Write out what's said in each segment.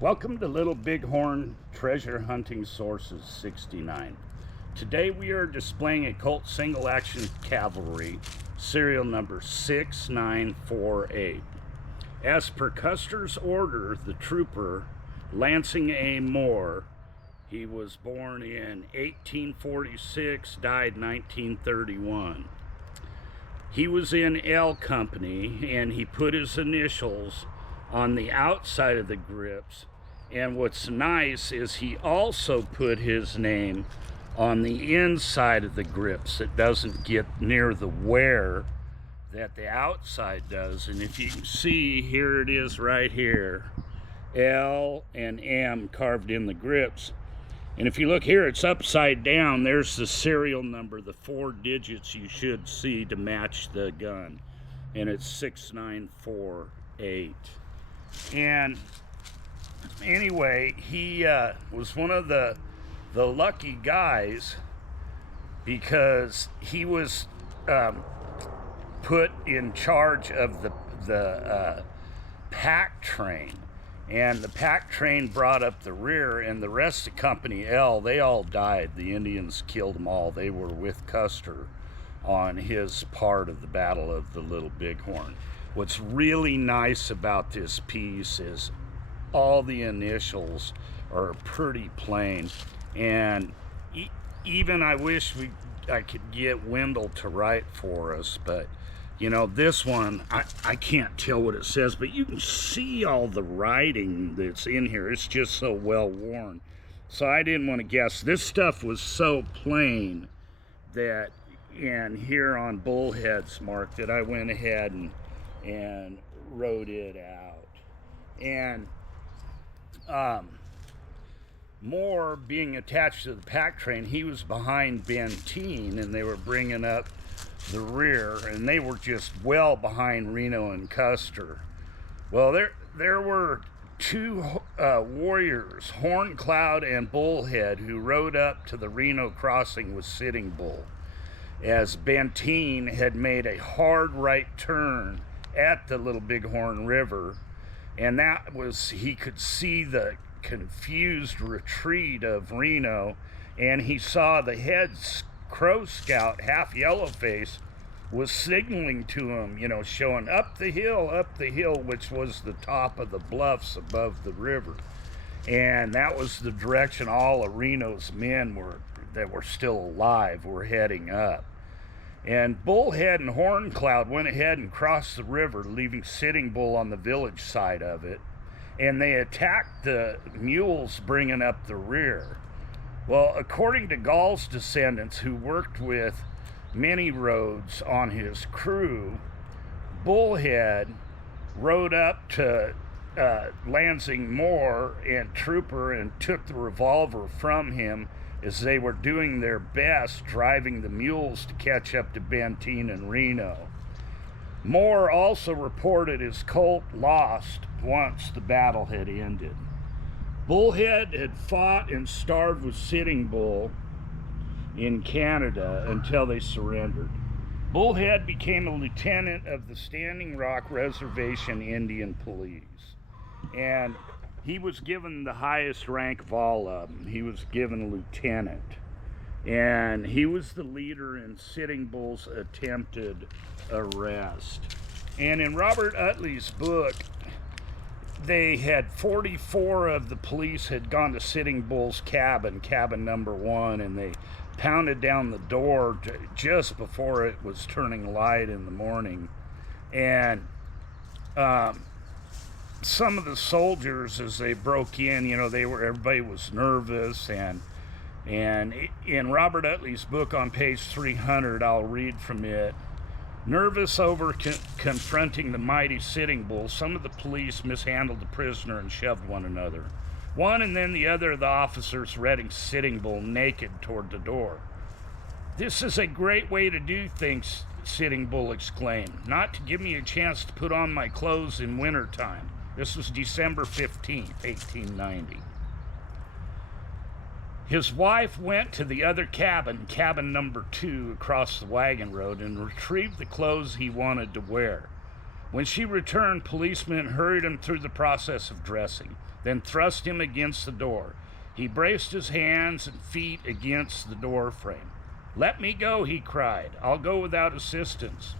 Welcome to Little Bighorn Treasure Hunting Sources 69. Today we are displaying a Colt Single Action Cavalry, serial number 6948. As per Custer's order, the trooper, Lansing A. Moore, he was born in 1846, died 1931. He was in L Company and he put his initials on the outside of the grips, and what's nice is he also put his name on the inside of the grips. It doesn't get near the wear that the outside does. And if you can see, here it is right here, L and M carved in the grips. And if you look here, it's upside down. There's the serial number, the 4 digits you should see to match the gun, and it's 6948. And anyway, he was one of the lucky guys because he was put in charge of the pack train, and the pack train brought up the rear, and the rest of Company L, they all died. The Indians killed them all. They were with Custer on his part of the Battle of the Little Bighorn. What's really nice about this piece is all the initials are pretty plain, and even I wish I could get Wendell to write for us, but you know, this one I can't tell what it says, but you can see all the writing that's in here. It's just so well worn, so I didn't want to guess. This stuff was so plain that, and here on Bullhead's mark, that I went ahead and wrote it out. And Moore, being attached to the pack train, he was behind Benteen, and they were bringing up the rear, and they were just well behind Reno and Custer. Well, there were two warriors, Horncloud and Bullhead, who rode up to the Reno crossing with Sitting Bull, as Benteen had made a hard right turn at the Little Bighorn River, and that was, he could see the confused retreat of Reno, and he saw the head Crow Scout, half Yellowface, was signaling to him, you know, showing up the hill, which was the top of the bluffs above the river. And that was the direction all of Reno's men that were still alive were heading up. And Bullhead and Horncloud went ahead and crossed the river, leaving Sitting Bull on the village side of it, and they attacked the mules bringing up the rear. Well, according to Gall's descendants, who worked with Many Roads on his crew, Bullhead rode up to Lansing Moore and Trooper and took the revolver from him as they were doing their best driving the mules to catch up to Benteen and Reno. Moore also reported his Colt lost once the battle had ended. Bullhead had fought and starved with Sitting Bull in Canada until they surrendered. Bullhead became a lieutenant of the Standing Rock Reservation Indian Police, and he was given the highest rank of all of them. He was given a lieutenant, and he was the leader in Sitting Bull's attempted arrest. And in Robert Utley's book, they had 44 of the police had gone to Sitting Bull's cabin number 1, and they pounded down the door just before it was turning light in the morning. And some of the soldiers, as they broke in, you know, everybody was nervous, and in Robert Utley's book on page 300, I'll read from it. Nervous over confronting the mighty Sitting Bull, some of the police mishandled the prisoner and shoved one another. One and then the other of the officers reading Sitting Bull naked toward the door. "This is a great way to do things," Sitting Bull exclaimed, "not to give me a chance to put on my clothes in wintertime." This was December 15th, 1890. His wife went to the other cabin number 2 across the wagon road, and retrieved the clothes he wanted to wear. When she returned, policemen hurried him through the process of dressing, then thrust him against the door. He braced his hands and feet against the door frame. "Let me go," he cried. "I'll go without assistance."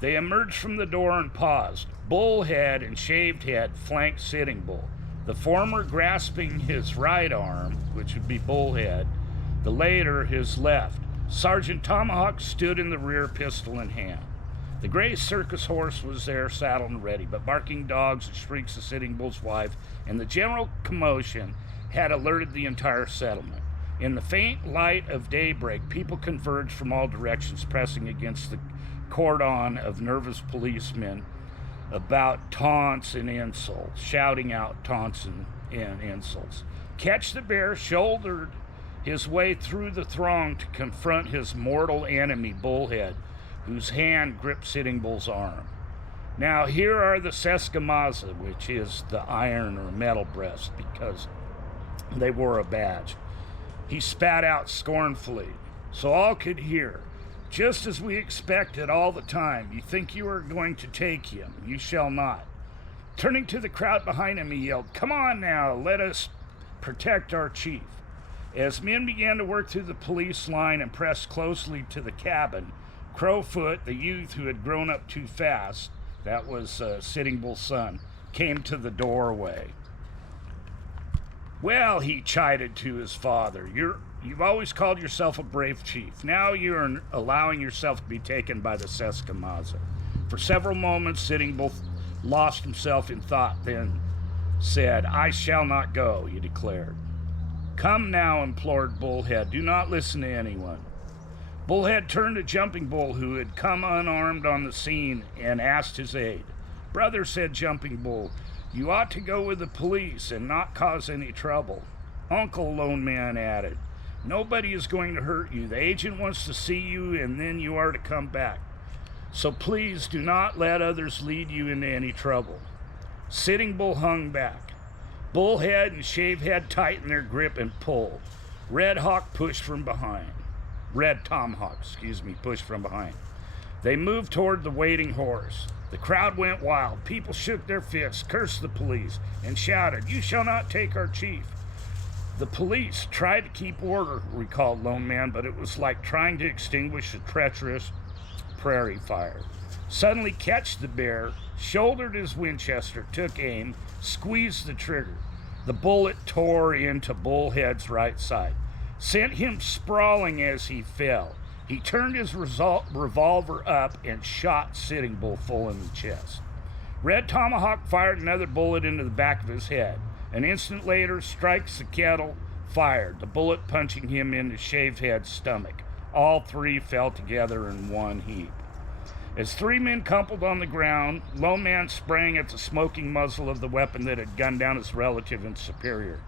They emerged from the door and paused. Bullhead and Shaved Head flanked Sitting Bull, the former grasping his right arm, which would be Bullhead, the latter his left. Sergeant Tomahawk stood in the rear, pistol in hand. The gray circus horse was there, saddled and ready, but barking dogs and shrieks of Sitting Bull's wife and the general commotion had alerted the entire settlement. In the faint light of daybreak, people converged from all directions, pressing against the cordon of nervous policemen about taunts and insults, shouting out taunts and insults. Catch the Bear shouldered his way through the throng to confront his mortal enemy, Bullhead, whose hand gripped Sitting Bull's arm. Now here are the Sescamaza, which is the iron or metal breast, because they wore a badge. He spat out scornfully, so all could hear. "Just as we expected all the time. You think you are going to take him. You shall not." Turning to the crowd behind him, he yelled, "Come on now, let us protect our chief." As men began to work through the police line and press closely to the cabin, Crowfoot, the youth who had grown up too fast, that was Sitting Bull's son, came to the doorway. "Well," he chided to his father, you've always called yourself a brave chief. Now you're allowing yourself to be taken by the Sescamaza." For several moments, Sitting Bull lost himself in thought, then said, "I shall not go," he declared. "Come now," implored Bullhead. "Do not listen to anyone." Bullhead turned to Jumping Bull, who had come unarmed on the scene, and asked his aid. "Brother," said Jumping Bull, "you ought to go with the police and not cause any trouble." "Uncle," Lone Man added, "nobody is going to hurt you. The agent wants to see you, and then you are to come back. So please do not let others lead you into any trouble." Sitting Bull hung back. Bullhead and Shaved Head tightened their grip and pulled. Red Tomahawk pushed from behind. They moved toward the waiting horse. The crowd went wild. People shook their fists, cursed the police, and shouted, "You shall not take our chief." The police tried to keep order, recalled Lone Man, but it was like trying to extinguish a treacherous prairie fire. Suddenly, Catch the Bear shouldered his Winchester, took aim, squeezed the trigger. The bullet tore into Bullhead's right side, sent him sprawling as he fell. He turned his revolver up and shot Sitting Bull full in the chest. Red Tomahawk fired another bullet into the back of his head. An instant later, Strikes the Kettle fired, the bullet punching him into Shaved Head's stomach. All three fell together in one heap. As three men crumpled on the ground, Lone Man sprang at the smoking muzzle of the weapon that had gunned down his relative and superior.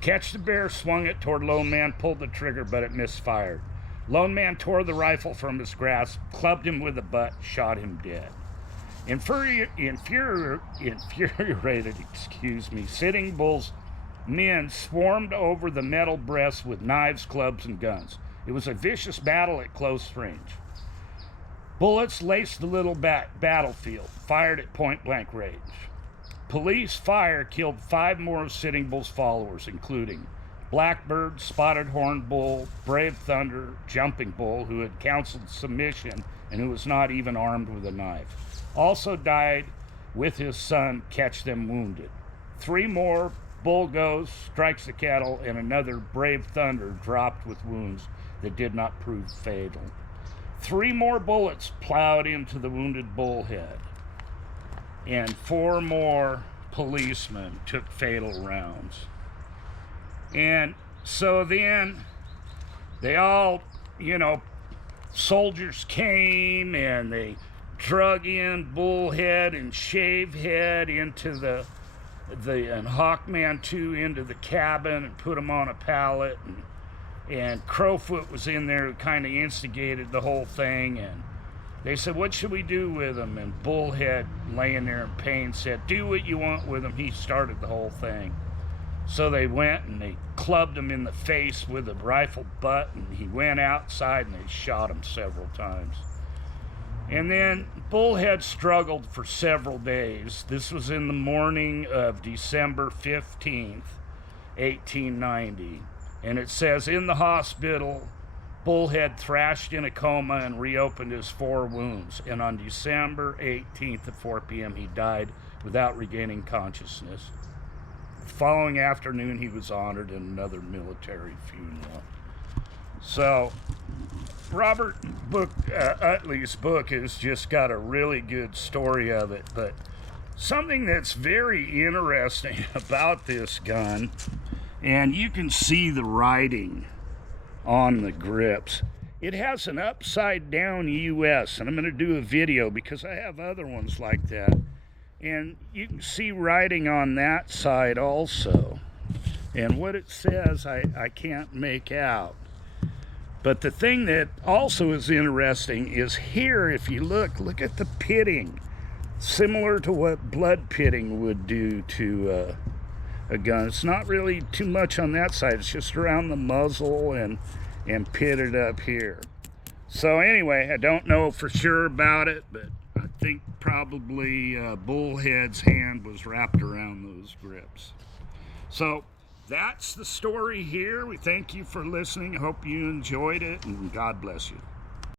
Catch the Bear swung it toward Lone Man, pulled the trigger, but it misfired. Lone Man tore the rifle from his grasp, clubbed him with the butt, shot him dead. Infuriated, Sitting Bull's men swarmed over the metal breast with knives, clubs, and guns. It was a vicious battle at close range. Bullets laced the little battlefield, fired at point-blank range. Police fire killed 5 more of Sitting Bull's followers, including Blackbird, Spotted Horn Bull, Brave Thunder, Jumping Bull, who had counseled submission and who was not even armed with a knife. Also died with his son, Catch Them wounded. 3 more, Bull Goes, Strikes the Cattle, and another Brave Thunder dropped with wounds that did not prove fatal. 3 more bullets plowed into the wounded Bullhead, and 4 more policemen took fatal rounds. And so then they all, soldiers came and they drug in Bullhead and Shaved Head into and Hawkman 2 into the cabin and put them on a pallet, and Crowfoot was in there, kind of instigated the whole thing, and they said, "What should we do with him?" And Bullhead, laying there in pain, said, "Do what you want with him." He started the whole thing. So they went and they clubbed him in the face with a rifle butt, and he went outside and they shot him several times. And then Bullhead struggled for several days. This was in the morning of December 15th, 1890. And it says, in the hospital, Bullhead thrashed in a coma and reopened his 4 wounds. And on December 18th at 4 p.m., he died without regaining consciousness. The following afternoon, he was honored in another military funeral. So, Robert Utley's book has just got a really good story of it, but something that's very interesting about this gun, and you can see the writing on the grips. It has an upside down US, and I'm going to do a video because I have other ones like that. And you can see writing on that side also. And what it says, I can't make out. But the thing that also is interesting is here, if you look at the pitting. Similar to what blood pitting would do to a gun. It's not really too much on that side. It's just around the muzzle and pitted up here. So anyway, I don't know for sure about it, but I think probably Bullhead's hand was wrapped around those grips. So that's the story here. We thank you for listening. I hope you enjoyed it, and God bless you.